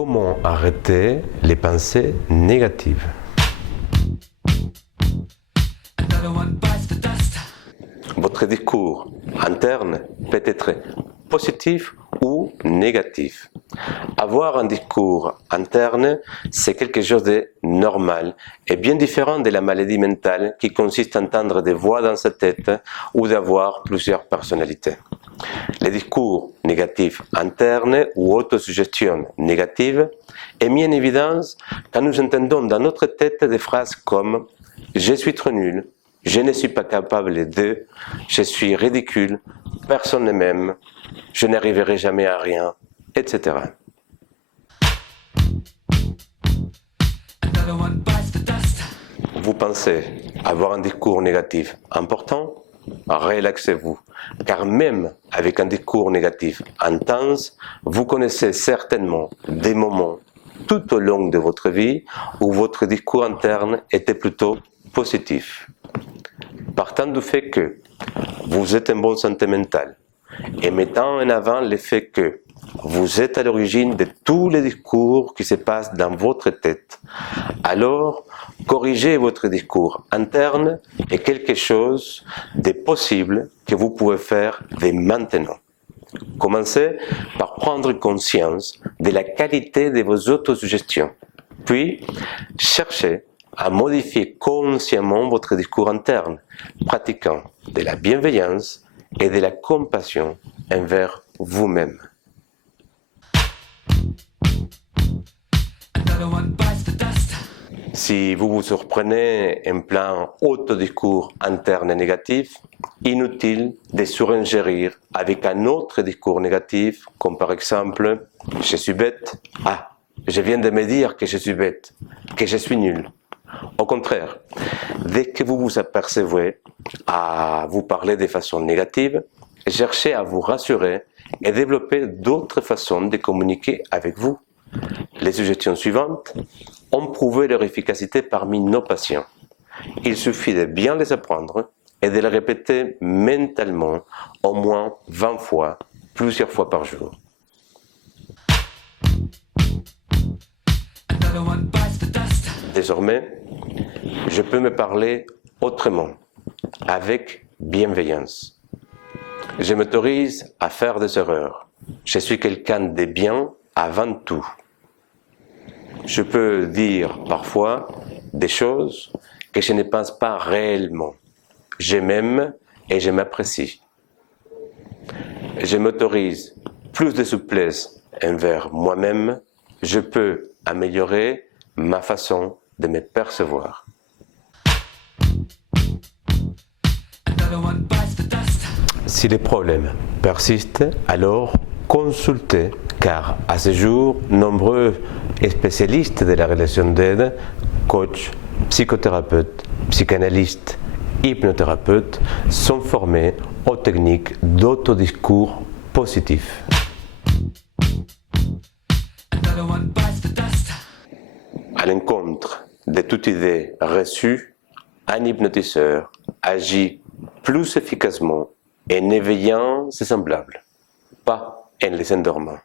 Comment arrêter les pensées négatives? Votre discours interne peut être positif ou négatif. Avoir un discours interne, c'est quelque chose de normal et bien différent de la maladie mentale qui consiste à entendre des voix dans sa tête ou d'avoir plusieurs personnalités. Les discours négatifs internes ou autosuggestion négative est mis en évidence quand nous entendons dans notre tête des phrases comme « je suis trop nul »,« je ne suis pas capable de »,« je suis ridicule »,« personne ne m'aime »,« je n'arriverai jamais à rien », etc. Vous pensez avoir un discours négatif important? Relaxez-vous, car même avec un discours négatif intense, vous connaissez certainement des moments tout au long de votre vie où votre discours interne était plutôt positif. Partant du fait que vous êtes en bonne santé mentale et mettant en avant le fait que vous êtes à l'origine de tous les discours qui se passent dans votre tête, alors corriger votre discours interne est quelque chose de possible que vous pouvez faire dès maintenant. Commencez par prendre conscience de la qualité de vos autosuggestions, puis cherchez à modifier consciemment votre discours interne, pratiquant de la bienveillance et de la compassion envers vous-même. Si vous vous surprenez en plein autodiscours interne négatif, inutile de surengérir avec un autre discours négatif, comme par exemple « je suis bête »,« ah, je viens de me dire que je suis bête »,« que je suis nul ». Au contraire, dès que vous vous apercevez à vous parler de façon négative, cherchez à vous rassurer et développer d'autres façons de communiquer avec vous. Les suggestions suivantes ont prouvé leur efficacité parmi nos patients. Il suffit de bien les apprendre et de les répéter mentalement au moins 20 fois, plusieurs fois par jour. Désormais, je peux me parler autrement, avec bienveillance. Je m'autorise à faire des erreurs. Je suis quelqu'un de bien avant tout. Je peux dire parfois des choses que je ne pense pas réellement. Je m'aime et je m'apprécie. Je m'autorise plus de souplesse envers moi-même. Je peux améliorer ma façon de me percevoir. Si les problèmes persistent, alors consultez, car à ce jour, nombreux spécialistes de la relation d'aide, coachs, psychothérapeutes, psychanalystes, hypnothérapeutes, sont formés aux techniques d'autodiscours positif. À l'encontre de toute idée reçue, un hypnotiseur agit plus efficacement en éveillant ses semblables, pas en les endormant.